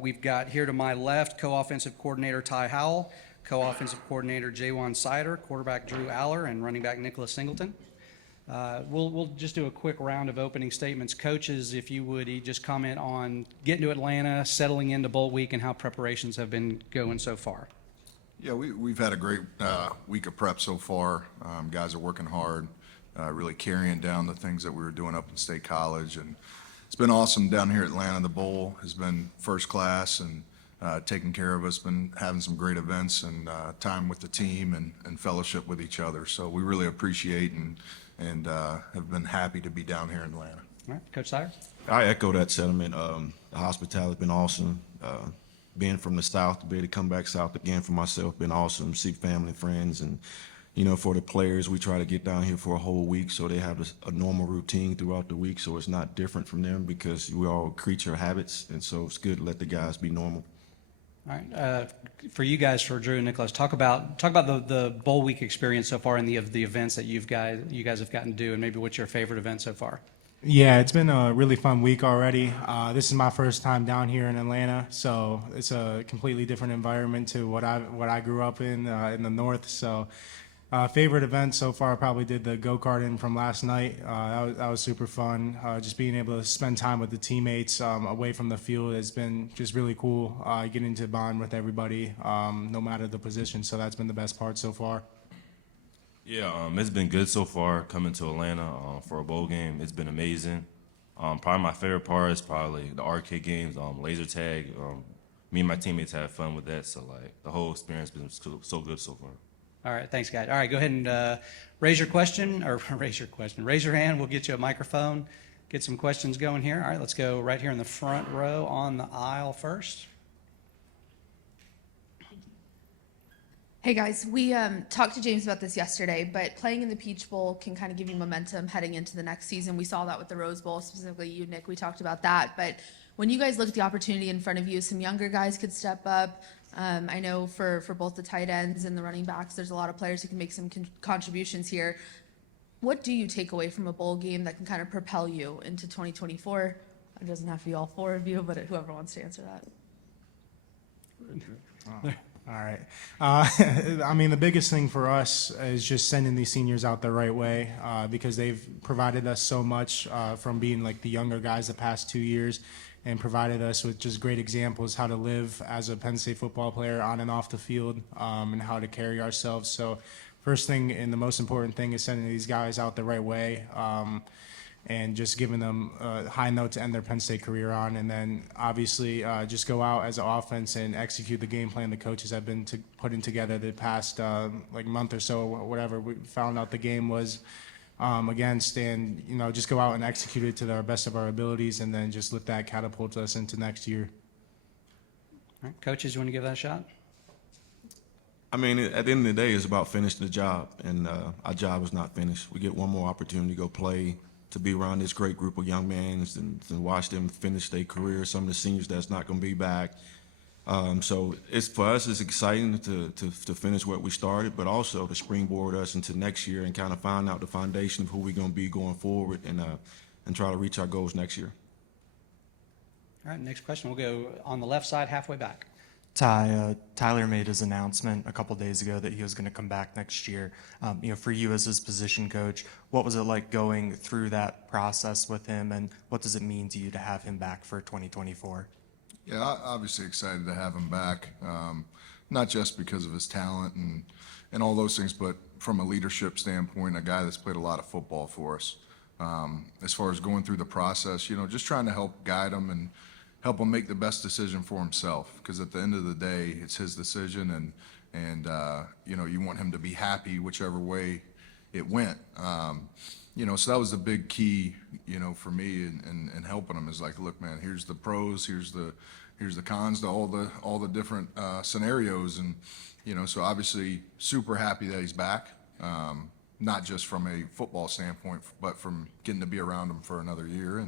We've got here to my left co-offensive coordinator Ty Howell, co-offensive coordinator Jaywan Sider, quarterback Drew Aller, and running back Nicholas Singleton. We'll just do a quick round of opening statements. Coaches, if you would just comment on getting to Atlanta, settling into bowl week, and how preparations have been going so far. Yeah, we've had a great week of prep so far. Guys are working hard, really carrying down the things that we were doing up in State College, and it's been awesome down here at Atlanta. The bowl has been first class and taking care of us, been having some great events and time with the team and fellowship with each other. So we really appreciate and have been happy to be down here in Atlanta. All right, Coach Sire? I echo that sentiment. The hospitality has been awesome. Being from the South, to be able to come back South again for myself, been awesome. See family and friends. And, for the players, we try to get down here for a whole week so they have a normal routine throughout the week so it's not different from them because we all creature habits. And so it's good to let the guys be normal. All right. For you guys, for Drew and Nicholas, talk about the bowl week experience so far and the events that you guys have gotten to do, and maybe what's your favorite event so far. Yeah, it's been a really fun week already. This is my first time down here in Atlanta, so it's a completely different environment to what I grew up in the North. So, favorite event so far, I probably did the go-karting from last night. That was super fun. Just being able to spend time with the teammates away from the field has been just really cool. Getting to bond with everybody, no matter the position. So that's been the best part so far. Yeah, it's been good so far coming to Atlanta for a bowl game. It's been amazing. Probably my favorite part is probably the arcade games, laser tag. Me and my teammates had fun with that, so the whole experience has been so good so far. All right, thanks, guys. All right, go ahead and raise your hand. We'll get you a microphone, get some questions going here. All right, let's go right here in the front row on the aisle first. Hey guys, we talked to James about this yesterday, but playing in the Peach Bowl can kind of give you momentum heading into the next season. We saw that with the Rose Bowl, specifically you, Nick, we talked about that. But when you guys look at the opportunity in front of you, some younger guys could step up. I know for both the tight ends and the running backs, there's a lot of players who can make some contributions here. What do you take away from a bowl game that can kind of propel you into 2024? It doesn't have to be all four of you, but whoever wants to answer that. All right. The biggest thing for us is just sending these seniors out the right way because they've provided us so much from being like the younger guys the past 2 years and provided us with just great examples how to live as a Penn State football player on and off the field and how to carry ourselves. So first thing and the most important thing is sending these guys out the right way. And just giving them a high note to end their Penn State career on. And then obviously just go out as an offense and execute the game plan the coaches have been putting together the past month or so, or whatever we found out the game was against, and just go out and execute it to the best of our abilities, and then just let that catapult us into next year. All right, coaches, you want to give that a shot? At the end of the day, it's about finishing the job, and our job is not finished. We get one more opportunity to go play, to be around this great group of young men and watch them finish their career. Some of the seniors that's not going to be back. So for us, it's exciting to finish what we started, but also to springboard us into next year and kind of find out the foundation of who we're going to be going forward and try to reach our goals next year. All right, next question. We'll go on the left side, halfway back. Tyler made his announcement a couple days ago that he was going to come back next year. For you as his position coach, what was it like going through that process with him, and what does it mean to you to have him back for 2024? Yeah, obviously excited to have him back, not just because of his talent and all those things, but from a leadership standpoint, a guy that's played a lot of football for us. As far as going through the process, just trying to help guide him and help him make the best decision for himself, because at the end of the day, it's his decision, and you want him to be happy whichever way it went. So that was the big key, for me in helping him is like, look, man, here's the pros, here's the cons to all the different scenarios, and so obviously super happy that he's back. Not just from a football standpoint, but from getting to be around him for another year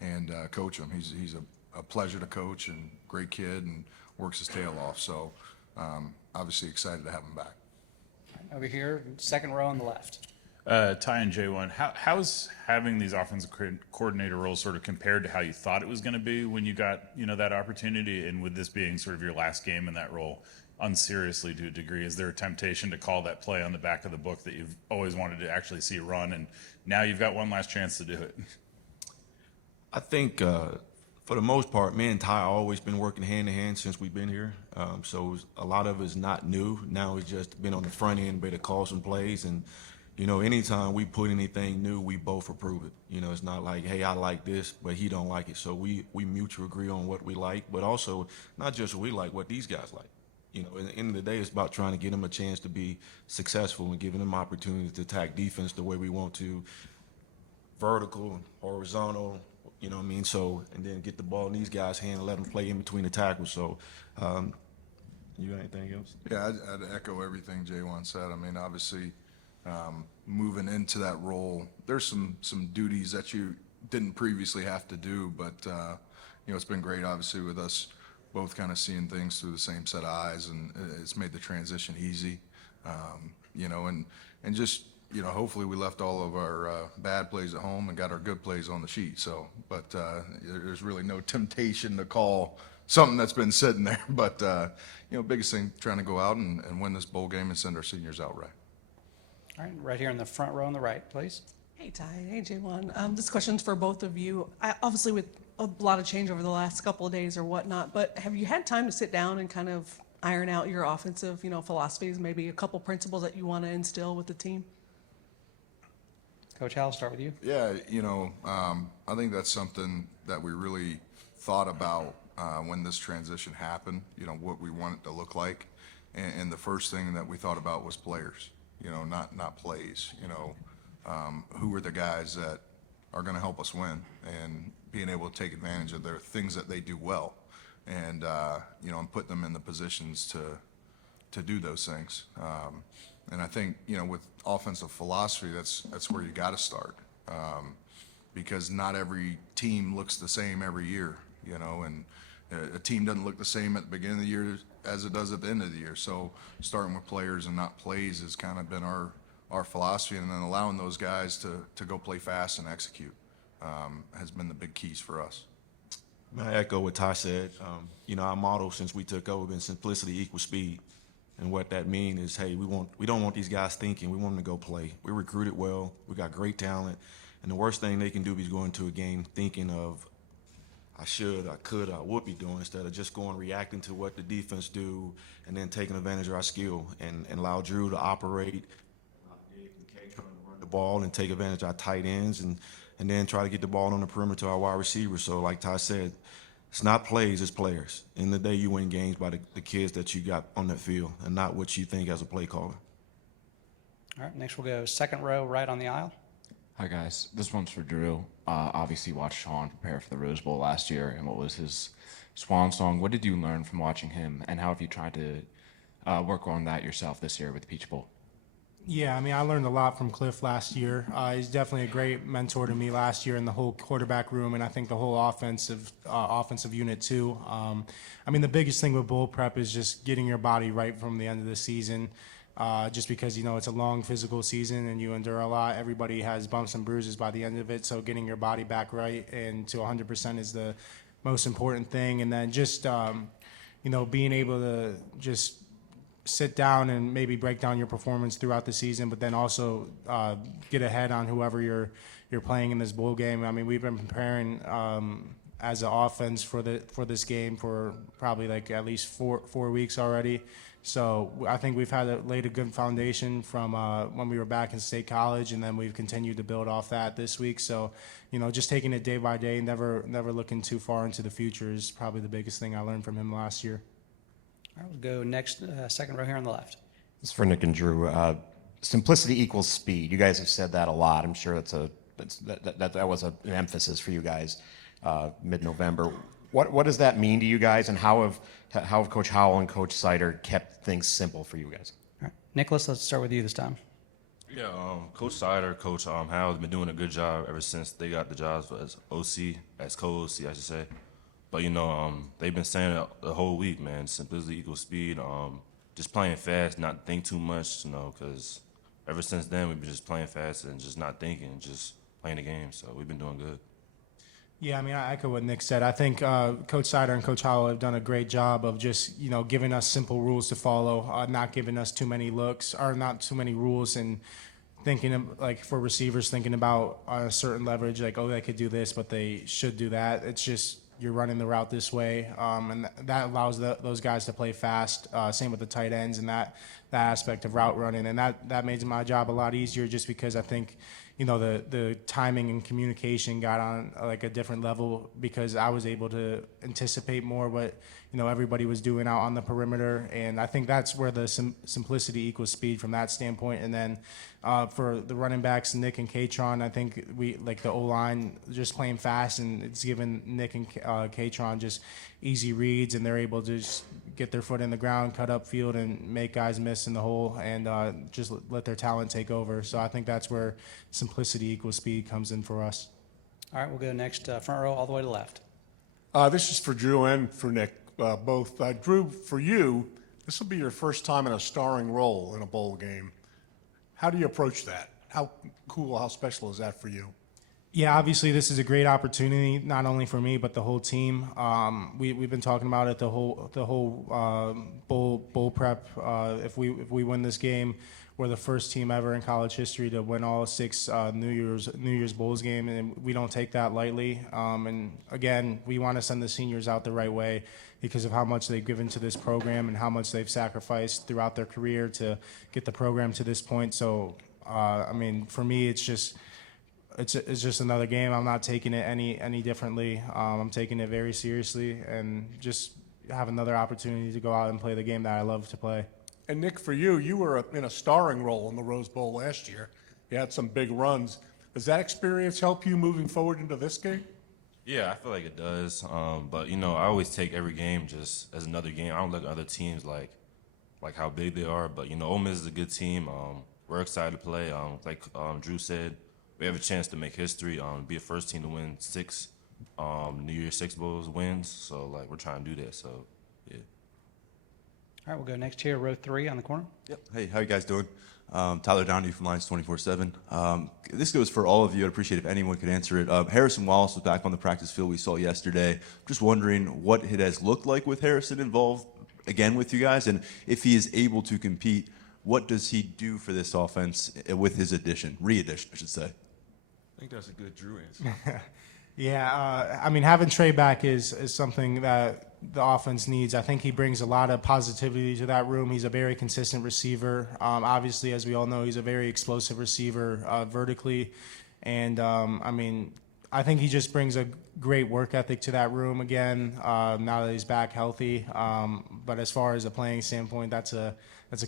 and coach him. He's a pleasure to coach and great kid and works his tail off. So obviously excited to have him back. Over here, second row on the left. Ty and J1, how's having these offensive coordinator roles sort of compared to how you thought it was going to be when you got, that opportunity? And with this being sort of your last game in that role, unseriously to a degree, is there a temptation to call that play on the back of the book that you've always wanted to actually see run, and now you've got one last chance to do it? I think for the most part, me and Ty always been working hand in hand since we've been here. So a lot of it's not new. Now it's just been on the front end, better call some plays. And, anytime we put anything new, we both approve it. It's not like, hey, I like this, but he don't like it. So we mutually agree on what we like, but also not just what we like, what these guys like. At the end of the day, it's about trying to get them a chance to be successful and giving them opportunities to attack defense the way we want to, vertical, horizontal, you know what I mean? So, and then get the ball in these guys' hand and let them play in between the tackles. So, you got anything else? Yeah, I'd echo everything J1 said. I mean, obviously, moving into that role, there's some duties that you didn't previously have to do, but it's been great, obviously, with us both kind of seeing things through the same set of eyes, and it's made the transition easy. And just hopefully we left all of our bad plays at home and got our good plays on the sheet. So, but there's really no temptation to call something that's been sitting there. But biggest thing, trying to go out and win this bowl game and send our seniors out right. All right, right here in the front row on the right, please. Hey, Ty. Hey, J1. This question's for both of you. Obviously, with a lot of change over the last couple of days or whatnot, but have you had time to sit down and kind of iron out your offensive, philosophies, maybe a couple principles that you want to instill with the team? Coach Hal, I'll start with you. Yeah, I think that's something that we really thought about when this transition happened, what we want it to look like. And the first thing that we thought about was players, not plays. Who are the guys that are going to help us win, and being able to take advantage of their things that they do well, and and put them in the positions to do those things. And I think with offensive philosophy, that's where you got to start, because not every team looks the same every year, and a team doesn't look the same at the beginning of the year as it does at the end of the year. So starting with players and not plays has kind of been our philosophy, and then allowing those guys to go play fast and execute has been the big keys for us. I echo what Ty said. Our motto since we took over been simplicity equals speed. And what that means is, hey, we don't want these guys thinking. We want them to go play. We recruited well. We got great talent. And the worst thing they can do is go into a game thinking of, I should, I could, I would be doing, instead of just going reacting to what the defense do and then taking advantage of our skill and allow Drew to operate, run the ball and take advantage of our tight ends and then try to get the ball on the perimeter to our wide receivers. So like Ty said, it's not plays, it's players. In the day, you win games by the kids that you got on that field and not what you think as a play caller. All right, next we'll go second row right on the aisle. Hi, guys. This one's for Drew. Obviously, watched Sean prepare for the Rose Bowl last year, and what was his swan song? What did you learn from watching him, and how have you tried to work on that yourself this year with the Peach Bowl? Yeah, I mean, I learned a lot from Cliff last year. He's definitely a great mentor to me last year in the whole quarterback room, and I think the whole offensive unit too. I mean, the biggest thing with bowl prep is just getting your body right from the end of the season. Just because, it's a long physical season and you endure a lot. Everybody has bumps and bruises by the end of it, so getting your body back right and to 100% is the most important thing. And then just, being able to just sit down and maybe break down your performance throughout the season, but then also get ahead on whoever you're playing in this bowl game. I mean, we've been preparing as an offense for this game for probably like at least four weeks already. So I think we've laid a good foundation from when we were back in State College, and then we've continued to build off that this week. So, just taking it day by day, never looking too far into the future is probably the biggest thing I learned from him last year. All right, we'll go next, second row here on the left. This is for Nick and Drew. Simplicity equals speed. You guys have said that a lot. I'm sure that was an emphasis for you guys mid-November. What does that mean to you guys, and how have Coach Howell and Coach Sider kept things simple for you guys? All right, Nicholas, let's start with you this time. Yeah, Coach Sider, Coach Howell have been doing a good job ever since they got the jobs as OC, as co-OC, I should say. But, they've been saying it the whole week, man. Simplicity equals speed. Just playing fast, not think too much, because ever since then, we've been just playing fast and just not thinking, just playing the game. So we've been doing good. Yeah, I mean, I echo what Nick said. I think Coach Sider and Coach Howell have done a great job of just, giving us simple rules to follow, not giving us too many looks or not too many rules, and thinking of, like, for receivers, thinking about a certain leverage, like, oh, they could do this, but they should do that. It's just you're running the route this way, and that allows those guys to play fast. Same with the tight ends and that aspect of route running, and that made my job a lot easier, just because I think the timing and communication got on like a different level, because I was able to anticipate more what everybody was doing out on the perimeter, and I think that's where the simplicity equals speed from that standpoint. And then for the running backs, Nick and Katron, I think we like the O-line just playing fast, and it's given Nick and Katron just easy reads, and they're able to just get their foot in the ground, cut up field, and make guys miss in the hole, and just let their talent take over. So I think that's where simplicity equals speed comes in for us. All right, we'll go next, front row all the way to the left. This is for Drew and for Nick, both. Drew, for you, this will be your first time in a starring role in a bowl game. How do you approach that? How cool, how special is that for you? Yeah, obviously this is a great opportunity, not only for me but the whole team. We've been talking about it the whole bowl prep. If we win this game, we're the first team ever in college history to win all 6 New Year's Bowls game, and we don't take that lightly. And again, we want to send the seniors out the right way because of how much they've given to this program and how much they've sacrificed throughout their career to get the program to this point. So, I mean, for me, it's just another game. I'm not taking it any differently. I'm taking it very seriously, and just have another opportunity to go out and play the game that I love to play. And Nick, for you, you were in a starring role in the Rose Bowl last year. You had some big runs. Does that experience help you moving forward into this game? Yeah, I feel like it does. But I always take every game just as another game. I don't look at other teams like how big they are. But Ole Miss is a good team. We're excited to play. Like Drew said, we have a chance to make history. Be a first team to win 6 New Year's 6 Bowls wins. So we're trying to do that. So yeah. All right, we'll go next here, row 3 on the corner. Yep. Hey, how you guys doing? Tyler Downey from Lions 24/7. This goes for all of you. I'd appreciate if anyone could answer it. Harrison Wallace was back on the practice field we saw yesterday. Just wondering what it has looked like with Harrison involved again with you guys, and if he is able to compete, what does he do for this offense with his re-addition, I should say? I think that's a good Drew answer. Yeah, I mean, having Trey back is something that the offense needs. I think he brings a lot of positivity to that room. He's a very consistent receiver. Obviously, as we all know, he's a very explosive receiver vertically. And, I mean, I think he just brings a great work ethic to that room again, now that he's back healthy. But as far as a playing standpoint, that's a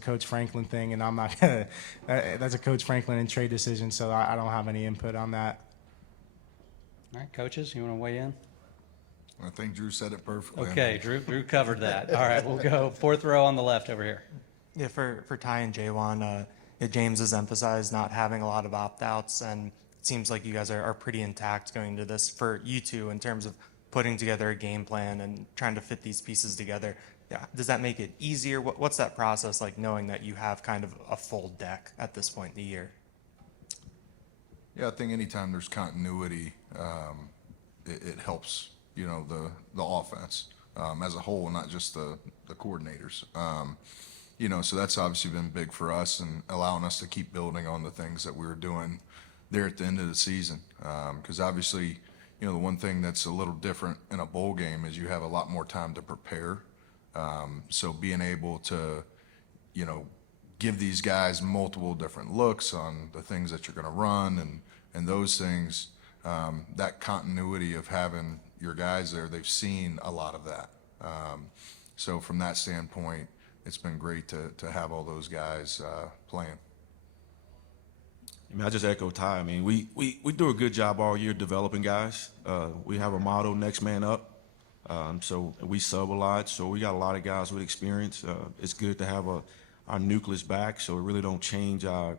Coach Franklin thing, and I'm not going to – that's a Coach Franklin and Trey decision, so I don't have any input on that. All right, coaches, you want to weigh in? I think Drew said it perfectly. Okay, Drew covered that. All right, we'll go 4th row on the left over here. Yeah, for Ty and Jaywan, James has emphasized not having a lot of opt-outs, and it seems like you guys are pretty intact going into this for you two in terms of putting together a game plan and trying to fit these pieces together. Yeah, does that make it easier? What's that process like, knowing that you have kind of a full deck at this point in the year? Yeah, I think anytime there's continuity, it helps, the offense as a whole, not just the coordinators. So that's obviously been big for us and allowing us to keep building on the things that we were doing there at the end of the season. Because obviously, the one thing that's a little different in a bowl game is you have a lot more time to prepare. So being able to, give these guys multiple different looks on the things that you're going to run and those things, that continuity of having your guys there, they've seen a lot of that. So from that standpoint, it's been great to have all those guys playing. I mean, I just echo Ty. I mean, we do a good job all year developing guys. We have a motto, next man up. So we sub a lot. So we got a lot of guys with experience. It's good to have our nucleus back, so we really don't change our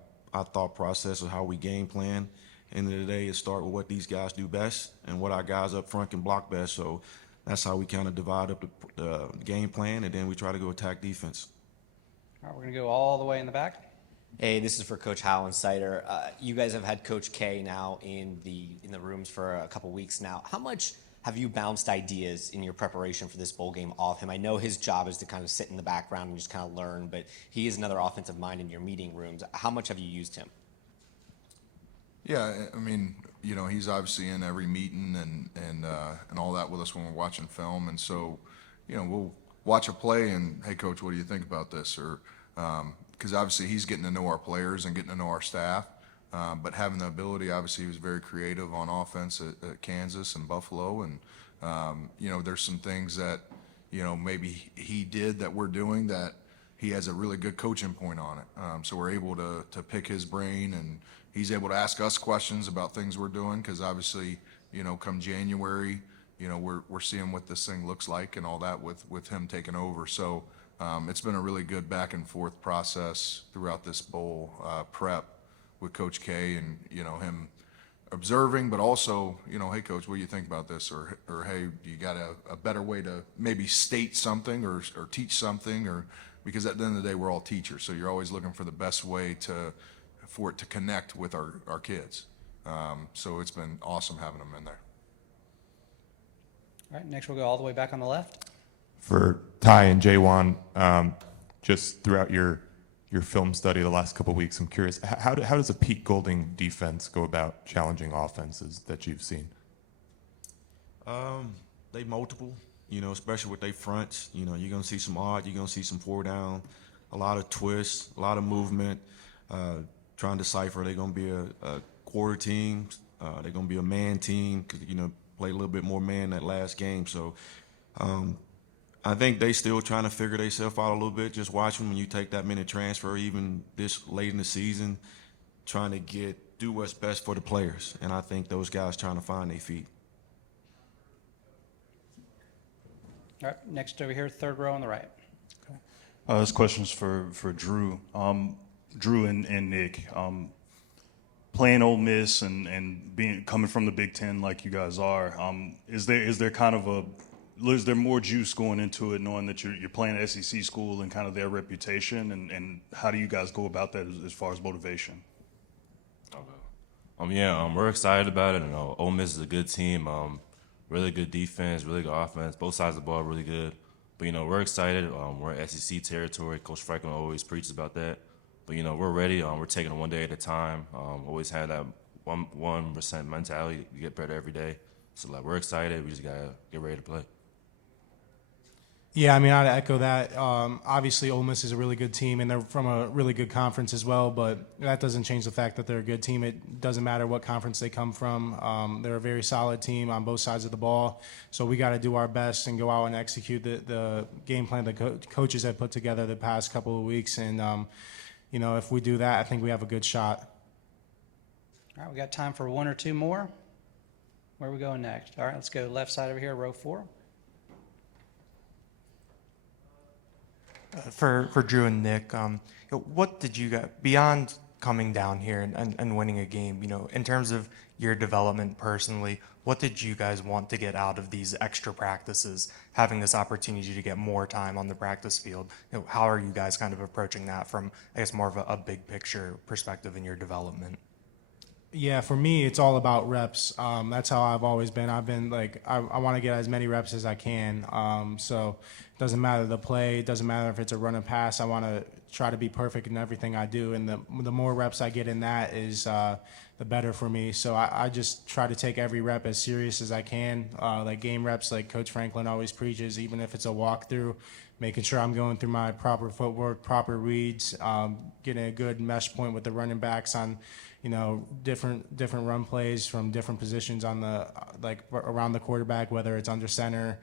thought process of how we game plan. End of the day, it starts with what these guys do best and what our guys up front can block best. So that's how we kind of divide up the game plan, and then we try to go attack defense. All right, we're going to go all the way in the back. Hey, this is for Coach Howell and Sider. You guys have had Coach K now in the rooms for a couple weeks now. How much have you bounced ideas in your preparation for this bowl game off him? I know his job is to kind of sit in the background and just kind of learn, but he is another offensive mind in your meeting rooms. How much have you used him? Yeah, I mean, you know, he's obviously in every meeting and all that with us when we're watching film, and so, you know, we'll watch a play and, hey, coach, what do you think about this? Or because obviously he's getting to know our players and getting to know our staff, but having the ability, obviously, he was very creative on offense at Kansas and Buffalo, and you know, there's some things that, you know, maybe he did that we're doing that he has a really good coaching point on it. So we're able to pick his brain, and he's able to ask us questions about things we're doing, because obviously, you know, come January, you know, we're seeing what this thing looks like and all that with him taking over. So it's been a really good back and forth process throughout this bowl prep with Coach K, and, you know, him observing, but also, you know, hey, coach, what do you think about this? Or hey, you got a better way to maybe state something or teach something, or because at the end of the day, we're all teachers. So you're always looking for the best way for it to connect with our kids. So it's been awesome having them in there. All right, next we'll go all the way back on the left. For Ty and Jaywan, just throughout your film study the last couple of weeks, I'm curious, how does a Pete Golding defense go about challenging offenses that you've seen? They multiple, you know, especially with their fronts. You know, you're going to see some odd, you're going to see some four down, a lot of twists, a lot of movement, trying to decipher. They're going to be a quarter team. They're going to be a man team because, you know, play a little bit more man that last game. So I think they still trying to figure themselves out a little bit. Just watching when you take that many transfer, even this late in the season, trying to do what's best for the players. And I think those guys trying to find their feet. All right, next over here, third row on the right. This question's for Drew. Drew and Nick. Playing Ole Miss and coming from the Big Ten like you guys are, is there more juice going into it, knowing that you're playing at SEC school and kind of their reputation, and how do you guys go about that as far as motivation? We're excited about it. Ole Miss is a good team. Really good defense, really good offense. Both sides of the ball really good. But we're excited. We're in SEC territory. Coach Franklin always preaches about that. But we're ready. We're taking it one day at a time. Always had that 1% mentality to get better every day. So we're excited. We just gotta get ready to play. Yeah, I mean, I'd echo that. Obviously, Ole Miss is a really good team, and they're from a really good conference as well, but that doesn't change the fact that they're a good team. It doesn't matter what conference they come from. They're a very solid team on both sides of the ball, so we got to do our best and go out and execute the game plan the coaches have put together the past couple of weeks, and if we do that, I think we have a good shot. All right, we got time for one or two more. Where are we going next? All right, let's go left side over here, row 4. For Drew and Nick, what did you guys, beyond coming down here and winning a game, in terms of your development personally, what did you guys want to get out of these extra practices, having this opportunity to get more time on the practice field? How are you guys kind of approaching that from, I guess, more of a big picture perspective in your development? Yeah, for me, it's all about reps. That's how I've always been. I've been like, I want to get as many reps as I can. So it doesn't matter the play. It doesn't matter if it's a run or pass. I want to try to be perfect in everything I do. And the more reps I get in that is the better for me. So I just try to take every rep as serious as I can. Like game reps, like Coach Franklin always preaches, even if it's a walkthrough, making sure I'm going through my proper footwork, proper reads, getting a good mesh point with the running backs on, different run plays from different positions on the around the quarterback, whether it's under center,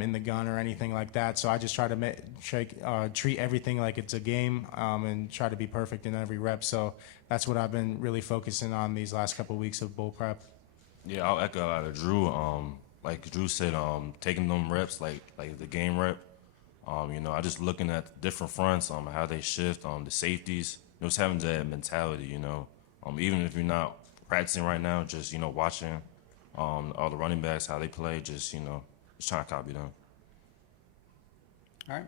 in the gun or anything like that. So I just try to treat everything like it's a game, and try to be perfect in every rep. So that's what I've been really focusing on these last couple of weeks of bowl prep. Yeah, I'll echo out of Drew. Like Drew said, taking them reps, like the game rep. I just looking at different fronts, how they shift, the safeties. Just having that mentality, even if you're not practicing right now, just watching all the running backs, how they play, just trying to copy them. All right,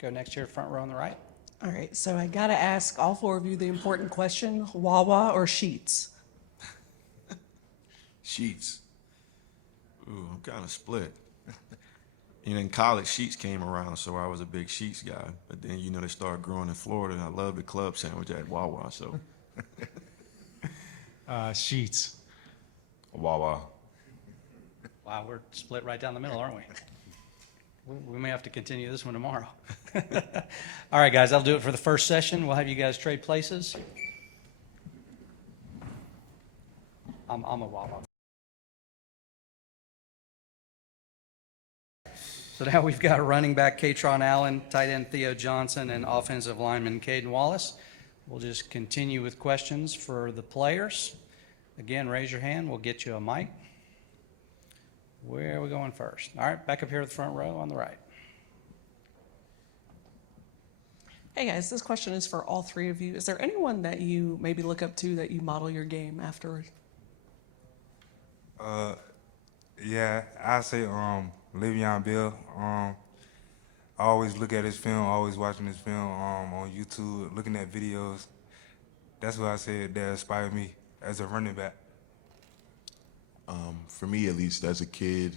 go next here, front row on the right. All right, so I gotta ask all four of you the important question: Wawa or Sheets? Sheets. Ooh, I'm kind of split. In college, Sheets came around, so I was a big Sheets guy. But then, they started growing in Florida, and I love the club sandwich at Wawa, so. Sheets. Wawa. Wow, we're split right down the middle, aren't we? We may have to continue this one tomorrow. All right, guys, that'll do it for the first session. We'll have you guys trade places. I'm a Wawa. So now we've got running back Katron Allen, tight end Theo Johnson, and offensive lineman Caden Wallace. We'll just continue with questions for the players. Again, raise your hand. We'll get you a mic. Where are we going first? All right, back up here at the front row on the right. Hey guys, this question is for all three of you. Is there anyone that you maybe look up to that you model your game after? Yeah, I say Le'Veon Bell. I always look at his film, always watching his film on YouTube, looking at videos. That's what I said that inspired me as a running back. For me, at least as a kid,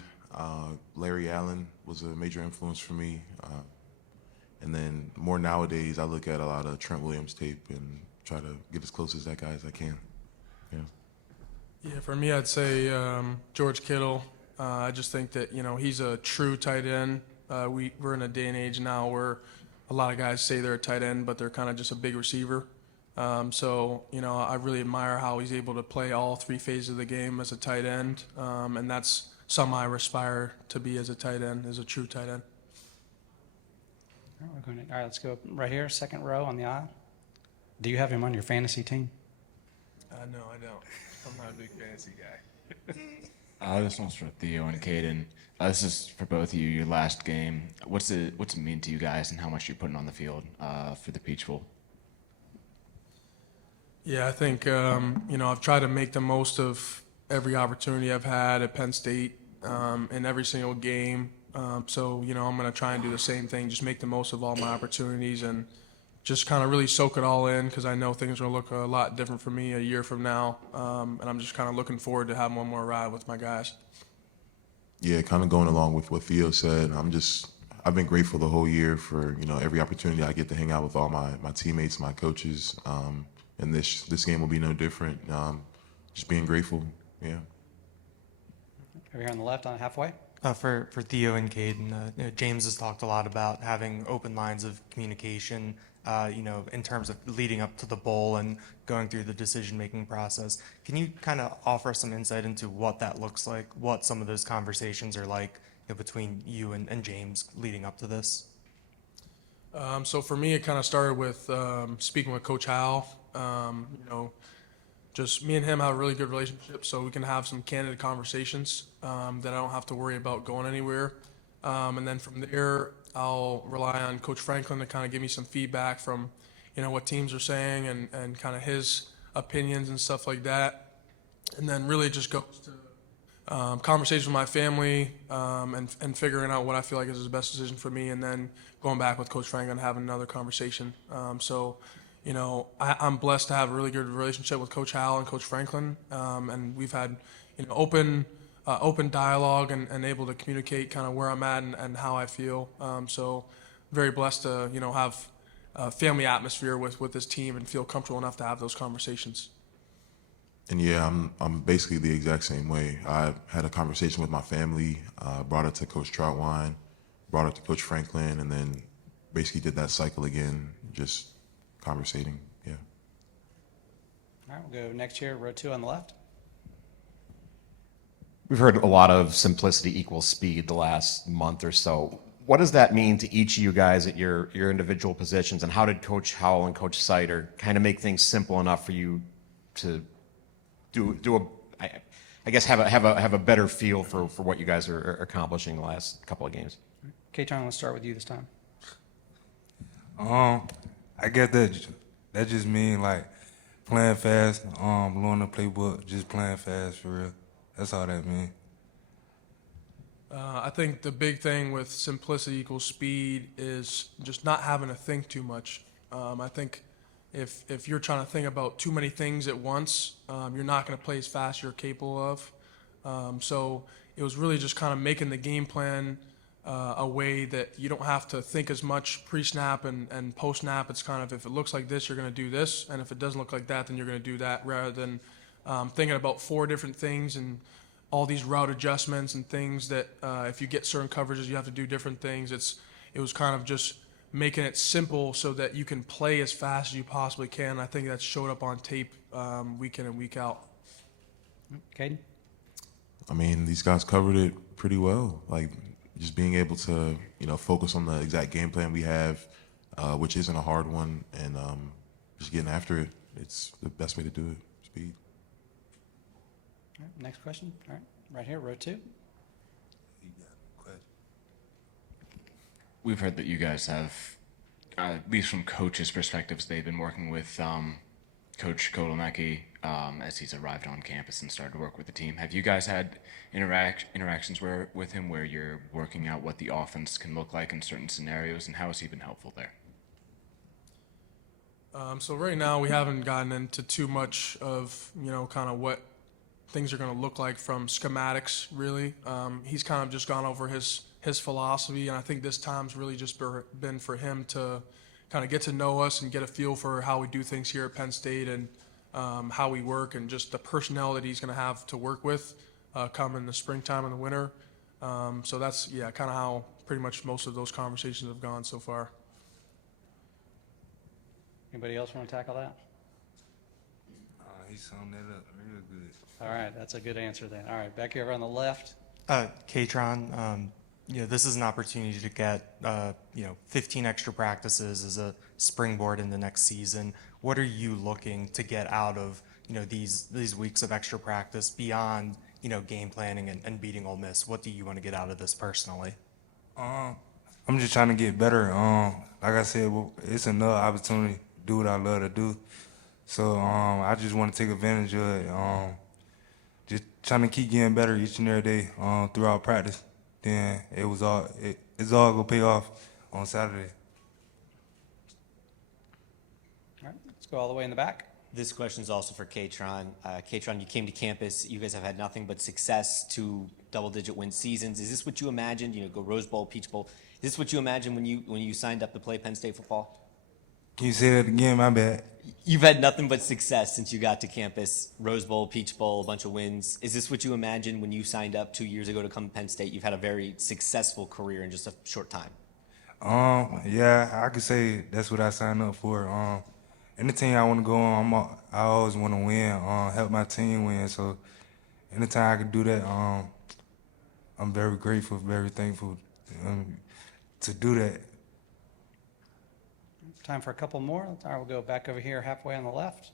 Larry Allen was a major influence for me. And then more nowadays, I look at a lot of Trent Williams tape and try to get as close as that guy as I can. Yeah. Yeah, for me, I'd say George Kittle. I just think that, he's a true tight end. We're in a day and age now where a lot of guys say they're a tight end, but they're kind of just a big receiver. So, I really admire how he's able to play all three phases of the game as a tight end. And that's something I aspire to be as a tight end, as a true tight end. All right, let's go right here, second row on the aisle. Do you have him on your fantasy team? No, I don't. I'm not a big fantasy guy. This one's for Theo and Caden. This is for both of you, your last game. What's it mean to you guys and how much you're putting on the field for the Peach Bowl? Yeah, I think, I've tried to make the most of every opportunity I've had at Penn State in every single game. So, I'm going to try and do the same thing, just make the most of all my opportunities and just kind of really soak it all in because I know things are going to look a lot different for me a year from now. And I'm just kind of looking forward to having one more ride with my guys. Yeah, kind of going along with what Theo said. I've been grateful the whole year for, every opportunity I get to hang out with all my teammates, my coaches. And this game will be no different. Just being grateful, yeah. Over here on the left, on halfway. For Theo and Caden, James has talked a lot about having open lines of communication, in terms of leading up to the bowl and going through the decision-making process. Can you kind of offer some insight into what that looks like, what some of those conversations are like between you and James leading up to this? So for me, it kind of started with speaking with Coach Howell. Just me and him have a really good relationship, so we can have some candid conversations that I don't have to worry about going anywhere. And then from there, I'll rely on Coach Franklin to kind of give me some feedback from, what teams are saying and kind of his opinions and stuff like that. And then really it just goes to conversations with my family and figuring out what I feel like is the best decision for me, and then going back with Coach Franklin and having another conversation. I'm blessed to have a really good relationship with Coach Howell and Coach Franklin, and we've had open dialogue and able to communicate kind of where I'm at and how I feel. So very blessed to have a family atmosphere with this team and feel comfortable enough to have those conversations. And yeah, I'm basically the exact same way. I had a conversation with my family, brought it to Coach Troutwine, brought it to Coach Franklin, and then basically did that cycle again, just conversating, yeah. All right, we'll go next here, row 2 on the left. We've heard a lot of simplicity equals speed the last month or so. What does that mean to each of you guys at your individual positions, and how did Coach Howell and Coach Sider kind of make things simple enough for you to I guess have a better feel for what you guys are accomplishing the last couple of games? Katron, let's start with you this time. I guess that just mean like playing fast, learning the playbook, just playing fast for real. That's all that mean. I think the big thing with simplicity equals speed is just not having to think too much. I think if you're trying to think about too many things at once, you're not going to play as fast as you're capable of. So it was really just kind of making the game plan a way that you don't have to think as much pre-snap and post-snap. It's kind of, if it looks like this, you're going to do this, and if it doesn't look like that, then you're going to do that, rather than thinking about 4 different things and all these route adjustments and things that if you get certain coverages, you have to do different things. It was kind of just making it simple so that you can play as fast as you possibly can. I think that showed up on tape week in and week out. Caden? I mean, these guys covered it pretty well. Like, just being able to, focus on the exact game plan we have, which isn't a hard one, and just getting after it. It's the best way to do it. Speed. All right, next question. All right, right here, row 2. We've heard that you guys have, at least from coaches' perspectives, they've been working with Coach Kotelnecki as he's arrived on campus and started to work with the team. Have you guys had interactions with him where you're working out what the offense can look like in certain scenarios, and how has he been helpful there? So right now we haven't gotten into too much of, kind of what things are going to look like from schematics, really. He's kind of just gone over his philosophy, and I think this time's really just been for him to kind of get to know us and get a feel for how we do things here at Penn State, and how we work, and just the personnel that he's going to have to work with come in the springtime and the winter. So that's, kind of how pretty much most of those conversations have gone so far. Anybody else want to tackle that? He summed that up real good. All right, that's a good answer then. All right, back here on the left. Katron, this is an opportunity to get 15 extra practices as a springboard in the next season. What are you looking to get out of these weeks of extra practice beyond game planning and beating Ole Miss? What do you want to get out of this personally? I'm just trying to get better. Like I said, it's another opportunity to do what I love to do. So I just want to take advantage of it. Just trying to keep getting better each and every day throughout practice. Then it's all gonna pay off on Saturday. All right, let's go all the way in the back. This question is also for Katron. Katron, you came to campus. You guys have had nothing but success, 2 double-digit win seasons. Is this what you imagined? Go Rose Bowl, Peach Bowl. Is this what you imagined when you signed up to play Penn State football? Can you say that again? My bad. You've had nothing but success since you got to campus. Rose Bowl, Peach Bowl, a bunch of wins. Is this what you imagined when you signed up 2 years ago to come to Penn State? You've had a very successful career in just a short time. Yeah, I could say that's what I signed up for. Anything I want to go on, I always want to win, help my team win. So anytime I can do that, I'm very grateful, very thankful to do that. Time for a couple more. All right, we'll go back over here halfway on the left.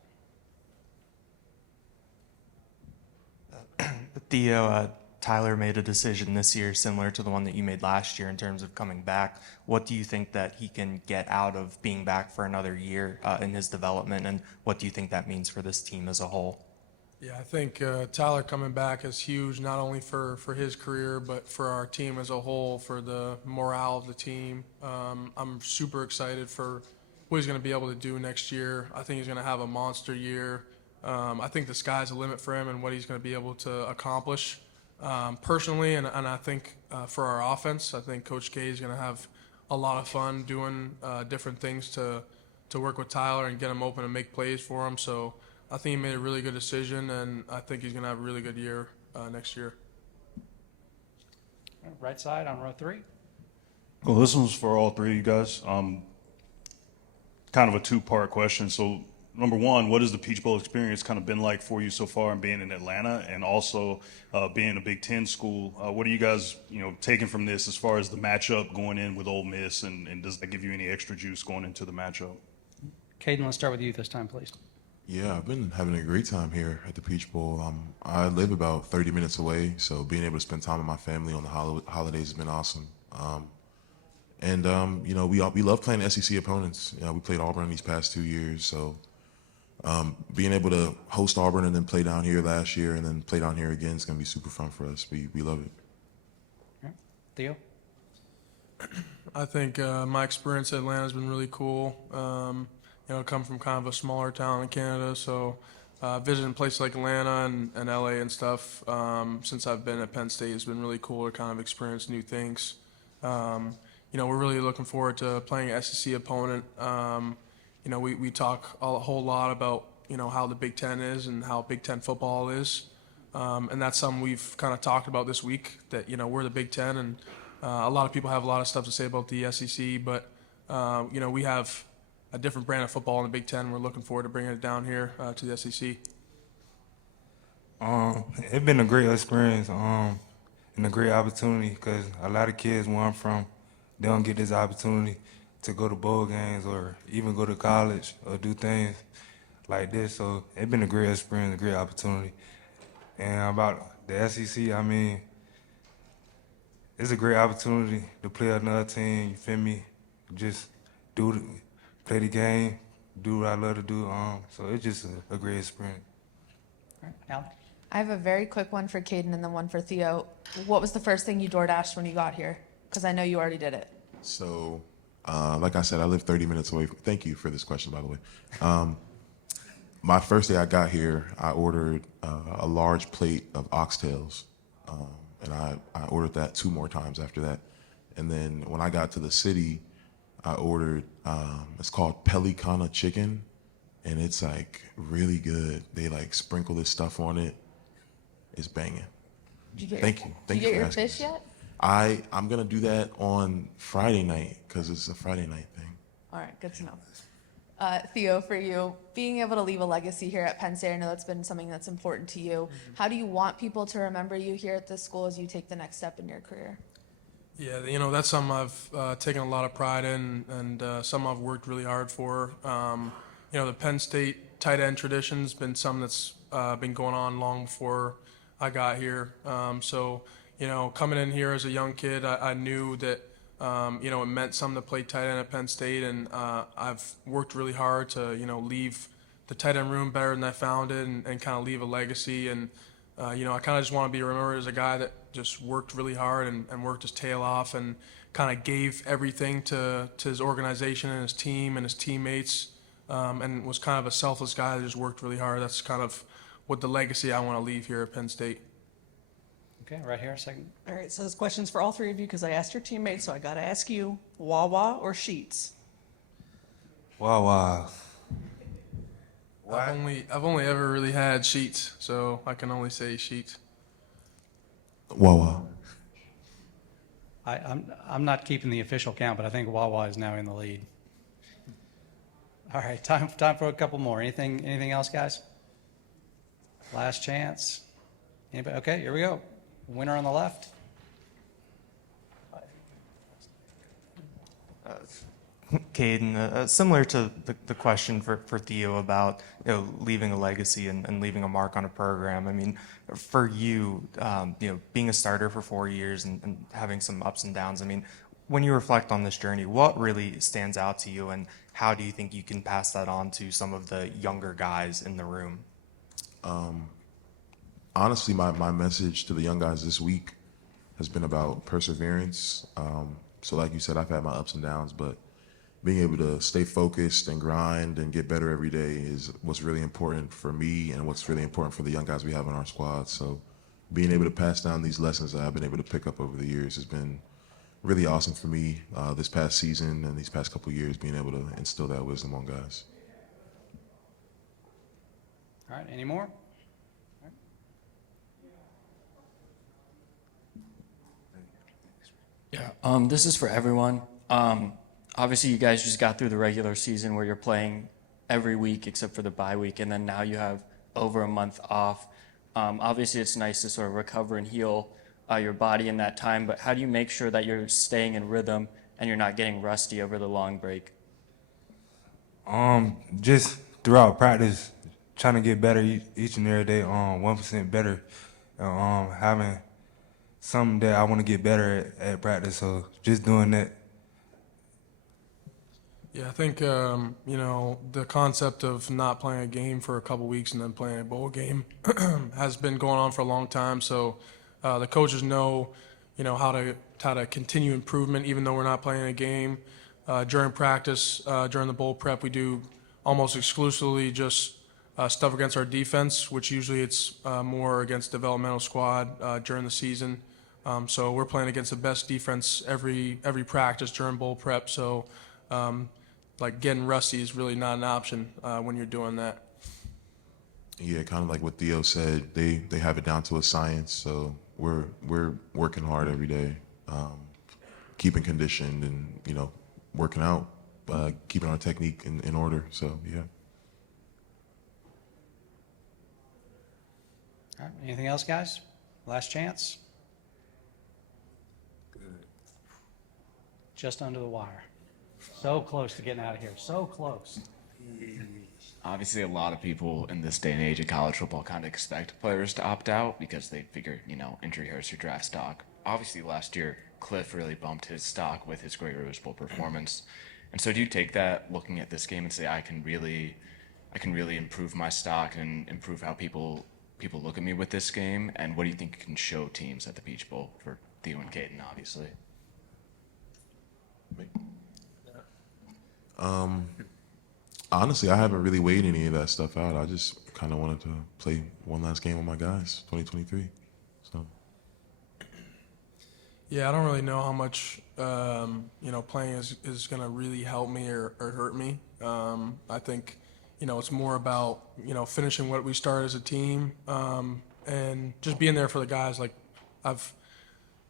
Theo, Tyler made a decision this year similar to the one that you made last year in terms of coming back. What do you think that he can get out of being back for another year in his development, and what do you think that means for this team as a whole? Yeah, I think Tyler coming back is huge, not only for his career, but for our team as a whole, for the morale of the team. I'm super excited for what he's going to be able to do next year. I think he's going to have a monster year. I think the sky's the limit for him and what he's going to be able to accomplish personally, and I think for our offense, I think Coach K is going to have a lot of fun doing different things to work with Tyler and get him open and make plays for him. So I think he made a really good decision, and I think he's going to have a really good year next year. Right side on row 3. Well, this one's for all 3 of you guys. Kind of a 2-part question. So, number 1, what has the Peach Bowl experience kind of been like for you so far in being in Atlanta, and also being a Big Ten school? What are you guys, taking from this as far as the matchup going in with Ole Miss, and does that give you any extra juice going into the matchup? Caden, let's start with you this time, please. Yeah, I've been having a great time here at the Peach Bowl. I live about 30 minutes away, so being able to spend time with my family on the holidays has been awesome. We love playing SEC opponents. We played Auburn these past 2 years, so being able to host Auburn and then play down here last year and then play down here again is going to be super fun for us. We love it. All right. Theo? I think my experience at Atlanta has been really cool. You know, come from kind of a smaller town in Canada, so visiting places like Atlanta and LA and stuff since I've been at Penn State has been really cool to kind of experience new things. You know, we're really looking forward to playing an SEC opponent. You know, we talk a whole lot about, you know, how the Big Ten is and how Big Ten football is. And that's something we've kind of talked about this week, that, you know, we're the Big Ten, and a lot of people have a lot of stuff to say about the SEC, but, you know, we have a different brand of football in the Big Ten. We're looking forward to bringing it down here to the SEC. It's been a great experience and a great opportunity, because a lot of kids where I'm from, they don't get this opportunity to go to bowl games or even go to college or do things like this. So it's been a great experience, a great opportunity. And about the SEC, I mean, it's a great opportunity to play another team, you feel me? Just play the game, do what I love to do. So it's just a great experience. All right, Alan? I have a very quick one for Caden and then one for Theo. What was the first thing you DoorDashed when you got here? Because I know you already did it. So, like I said, I live 30 minutes away. Thank you for this question, by the way. My first day I got here, I ordered a large plate of oxtails, and I ordered that 2 more times after that. And then when I got to the city, I ordered, it's called Pelicana chicken, and it's like really good. They like sprinkle this stuff on it. It's banging. Thank you. Did you get your fish yet? I'm gonna do that on Friday night, because it's a Friday night thing. All right, good to know. Theo, for you, being able to leave a legacy here at Penn State, I know that's been something that's important to you. How do you want people to remember you here at this school as you take the next step in your career? Yeah, you know, that's something I've taken a lot of pride in, and something I've worked really hard for. You know, the Penn State tight end tradition's been something that's been going on long before I got here. So, you know, coming in here as a young kid, I knew that, you know, it meant something to play tight end at Penn State, and I've worked really hard to, you know, leave the tight end room better than I found it, and kind of leave a legacy. And, you know, I kind of just want to be remembered as a guy that just worked really hard and worked his tail off and kind of gave everything to his organization and his team and his teammates, and was kind of a selfless guy that just worked really hard. That's kind of what the legacy I want to leave here at Penn State. Okay, right here, second. All right, so this question's for all three of you because I asked your teammates, so I got to ask you, Wawa or Sheets? Wow. I've only ever really had Sheets, so I can only say Sheets. Wawa. I'm not keeping the official count, but I think Wawa is now in the lead. All right, time for a couple more. Anything else, guys? Last chance. Anybody? Okay, here we go. Winner on the left. Caden, similar to the question for Theo about, you know, leaving a legacy and leaving a mark on a program. I mean, for you, you know, being a starter for 4 years and having some ups and downs, I mean, when you reflect on this journey, what really stands out to you, and how do you think you can pass that on to some of the younger guys in the room? Honestly, my message to the young guys this week has been about perseverance. So like you said, I've had my ups and downs, but being able to stay focused and grind and get better every day is what's really important for me and what's really important for the young guys we have on our squad. So being able to pass down these lessons that I've been able to pick up over the years has been really awesome for me this past season and these past couple of years, being able to instill that wisdom on guys. All right, any more? Yeah, this is for everyone. Obviously, you guys just got through the regular season where you're playing every week except for the bye week, and then now you have over a month off. Obviously, it's nice to sort of recover and heal your body in that time, but how do you make sure that you're staying in rhythm and you're not getting rusty over the long break? Just throughout practice, trying to get better each and every day, 1% better, having something that I want to get better at practice, so just doing that. Yeah, I think, you know, the concept of not playing a game for a couple weeks and then playing a bowl game has been going on for a long time. So the coaches know, how to continue improvement even though we're not playing a game. During practice, during the bowl prep, we do almost exclusively just stuff against our defense, which usually it's more against developmental squad during the season. So we're playing against the best defense every practice during bowl prep. So like getting rusty is really not an option when you're doing that. Yeah, kind of like what Theo said, they have it down to a science. So we're working hard every day, keeping conditioned and working out, keeping our technique in order. So yeah. All right, anything else, guys? Last chance. Just under the wire. So close to getting out of here. So close. Obviously, a lot of people in this day and age of college football kind of expect players to opt out because they figure, injury hurts your draft stock. Obviously, last year, Cliff really bumped his stock with his great Rose Bowl performance. And so do you take that looking at this game and say, I can really improve my stock and improve how people look at me with this game? And what do you think you can show teams at the Peach Bowl for Theo and Caden, obviously? Honestly, I haven't really weighed any of that stuff out. I just kind of wanted to play one last game with my guys, 2023. So. Yeah, I don't really know how much playing is going to really help me or hurt me. I think it's more about finishing what we started as a team and just being there for the guys. Like I've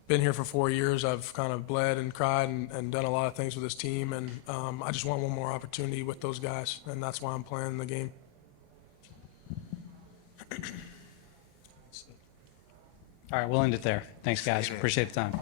been here for 4 years. I've kind of bled and cried and done a lot of things with this team, and I just want one more opportunity with those guys, and that's why I'm playing the game. All right, we'll end it there. Thanks, guys. Appreciate the time.